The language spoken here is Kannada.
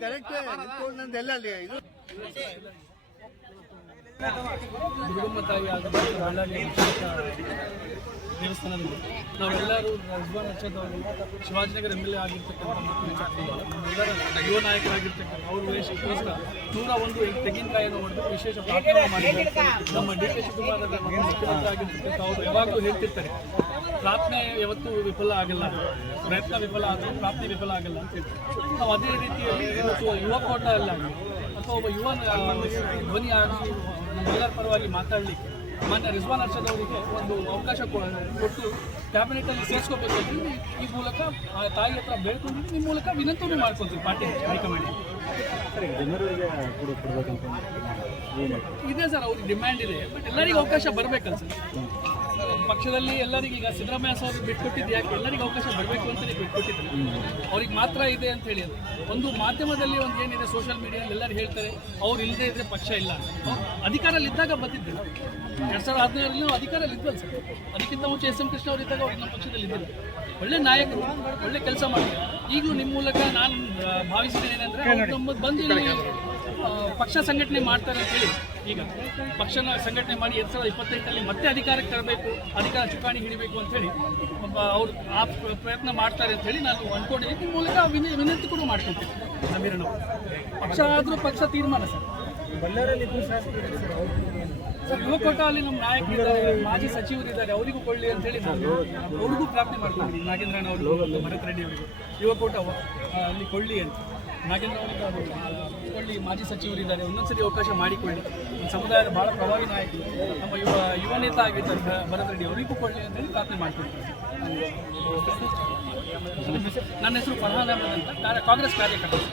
ಕರೆಕ್ಟ್ ನಂದೆಲ್ಲ ಇದು ದುರ್ಗಮ್ಮ ತಾಯಿ ಆಗದ ಬಳ್ಳಾರಿ ದೇವಸ್ಥಾನದಲ್ಲಿ ನಾವೆಲ್ಲರೂ ರಿಜ್ವಾನ್ ಅರ್ಷದ್ ಅವರು ಶಿವಾಜಿನಗರ MLA ಆಗಿರ್ತಕ್ಕಂಥ ಎಲ್ಲರ ಯುವ ನಾಯಕರಾಗಿರ್ತಕ್ಕಂಥ ಅವರು ವೇಷಕ್ಕೋಸ್ಕರ 101 ತೆಂಗಿನಕಾಯಿಯನ್ನು ಹೊಡೆದು ವಿಶೇಷ ಪ್ರಾರ್ಥನೆ ಮಾಡಿದ್ದಾರೆ. ನಮ್ಮ DK ಶಿವಕುಮಾರ್ ಮುಖ್ಯಮಂತ್ರಿ ಆಗಿರ್ತಕ್ಕಂಥ ಅವರು ಯಾವಾಗಲೂ ಹೇಳ್ತಿರ್ತಾರೆ, ಪ್ರಾರ್ಥನೆ ಯಾವತ್ತೂ ವಿಫಲ ಆಗಲ್ಲ, ಪ್ರಯತ್ನ ವಿಫಲ ಆದರೆ ಪ್ರಾರ್ಥನೆ ವಿಫಲ ಆಗಲ್ಲ ಅಂತ ಹೇಳ್ತಾರೆ. ನಾವು ಅದೇ ರೀತಿಯಲ್ಲಿ ಇವತ್ತು ಯುವ ಕೋಟ ಅಲ್ಲ ಅಥವಾ ಒಬ್ಬ ಯುವ ಧ್ವನಿ ಆಗಿ ನಮ್ಮೆಲ್ಲರ ಪರವಾಗಿ ಮಾತಾಡಲಿಕ್ಕೆ ಮಾನ್ಯ ರಿಜ್ವಾನ್ ಅರ್ಷದ್ ಅವರಿಗೆ ಒಂದು ಅವಕಾಶ ಕೊಟ್ಟು ಕ್ಯಾಬಿನೆಟಲ್ಲಿ ಸೇರಿಸ್ಕೋಬೇಕು ಅಂತ ಈ ಮೂಲಕ ಆ ತಾಯಿ ಹತ್ರ ಬೇಡ್ಕೊಂಡಿದ್ದು ನಿಮ್ಮ ಮೂಲಕ ವಿನಂತಿಯನ್ನು ಮಾಡ್ಕೊತೀವಿ ಪಾರ್ಟಿ ಹೈಕಮಾಂಡ್. ಇದೆ ಸರ್, ಅವ್ರಿಗೆ ಡಿಮ್ಯಾಂಡ್ ಇದೆ, ಬಟ್ ಎಲ್ಲರಿಗೂ ಅವಕಾಶ ಬರಬೇಕಲ್ಲ ಸರ್. ಪಕ್ಷದಲ್ಲಿ ಎಲ್ಲರಿಗೂ ಈಗ ಸಿದ್ದರಾಮಯ್ಯ ಅವರು ಬಿಟ್ಕೊಟ್ಟಿದ್ದು ಯಾಕೆ ಎಲ್ಲರಿಗೂ ಅವಕಾಶ ಬರಬೇಕು ಅಂತಲೇ ಬಿಟ್ಕೊಟ್ಟಿದ್ದಾರೆ. ಅವ್ರಿಗೆ ಮಾತ್ರ ಇದೆ ಅಂತ ಹೇಳಿ ಒಂದು ಮಾಧ್ಯಮದಲ್ಲಿ ಒಂದು ಏನಿದೆ ಸೋಷಿಯಲ್ ಮೀಡಿಯಾದಲ್ಲಿ ಎಲ್ಲರೂ ಹೇಳ್ತಾರೆ ಅವ್ರು ಇಲ್ಲದೇ ಇದ್ರೆ ಪಕ್ಷ ಇಲ್ಲ ಅಂತ. ಅಧಿಕಾರಲ್ಲಿ ಇದ್ದಾಗ ಬಂದಿದ್ದಿಲ್ಲ, 2016 ಅಧಿಕಾರಲ್ಲಿ ಇದ್ವಲ್ಲ ಸರ್. ಅದಕ್ಕಿಂತ ಮುಂಚೆ SM ಕೃಷ್ಣ ಅವರು ಇದ್ದಾಗ ಅವ್ರಿಗೆ ನಮ್ಮ ಪಕ್ಷದಲ್ಲಿ ಇದ್ದಿಲ್ಲ. ಒಳ್ಳೆ ನಾಯಕರು, ಒಳ್ಳೆ ಕೆಲಸ ಮಾಡಿದ್ದಾರೆ. ಈಗಲೂ ನಿಮ್ಮ ಮೂಲಕ ನಾನು ಭಾವಿಸಿದ್ದೇನೆ ಏನಂದರೆ ಅವ್ರು ನಮ್ಮದು ಬಂದು ಇಲ್ಲಿ ಪಕ್ಷ ಸಂಘಟನೆ ಮಾಡ್ತಾರೆ ಅಂತ ಹೇಳಿ ಈಗ ಪಕ್ಷನ ಸಂಘಟನೆ ಮಾಡಿ 2028 ಮತ್ತೆ ಅಧಿಕಾರಕ್ಕೆ ತರಬೇಕು, ಅಧಿಕಾರ ಚುಕ್ಕಾಣಿ ಹಿಡಿಬೇಕು ಅಂತೇಳಿ ಅವ್ರು ಆ ಪ್ರಯತ್ನ ಮಾಡ್ತಾರೆ ಅಂತ ಹೇಳಿ ನಾನು ಅಂದ್ಕೊಂಡಿದ್ದೀನಿ. ನಿಮ್ಮ ಮೂಲಕ ವಿನಂತಿ ಕೂಡ ಮಾಡ್ಕೊಳ್ತೀನಿ. ಸಮೀರನವರು ಪಕ್ಷ ಆದರೂ ಪಕ್ಷ ತೀರ್ಮಾನ ಸರ್. ಬಳ್ಳಾರಿಯಲ್ಲಿ ಯುವ ಕೋಟ ಅಲ್ಲಿ ನಮ್ಮ ನಾಯಕರಿದ್ದಾರೆ, ಮಾಜಿ ಸಚಿವರಿದ್ದಾರೆ, ಅವರಿಗೂ ಕೊಳ್ಳಿ ಅಂತೇಳಿ ನಾನು ಅವ್ರಿಗೂ ಪ್ರಾರ್ಥನೆ ಮಾಡ್ಕೊಂಡಿದ್ದೀನಿ. ನಾಗೇಂದ್ರಣ್ಣ ಅವರು, ಭರತ್ ರೆಡ್ಡಿ ಅವರಿಗೂ ಯುವ ಕೋಟ ಅಲ್ಲಿ ಕೊಳ್ಳಿ ಅಂತ. ನಾಗೇಂದ್ರ ಅವರಿಗೆ ಅದು ಕೊಳ್ಳಿ, ಮಾಜಿ ಸಚಿವರಿದ್ದಾರೆ, ಒಂದೊಂದ್ಸರಿ ಅವಕಾಶ ಮಾಡಿಕೊಳ್ಳಿ. ನಮ್ಮ ಸಮುದಾಯದ ಭಾಳ ಪ್ರಭಾವಿ ನಾಯಕರು, ನಮ್ಮ ಯುವ ನೇತ ಆಗಿದ್ದಾರೆ ಭರತ್ ರೆಡ್ಡಿ, ಅವರಿಗೂ ಕೊಳ್ಳಿ ಅಂತೇಳಿ ಪ್ರಾರ್ಥನೆ ಮಾಡ್ಕೊಳ್ತೀನಿ. ನನ್ನ ಹೆಸರು ಫರ್ಹಾನ್ ಅಹಮದ್ ಅಂತ, ಕಾಂಗ್ರೆಸ್ ಕಾರ್ಯಕರ್ತ.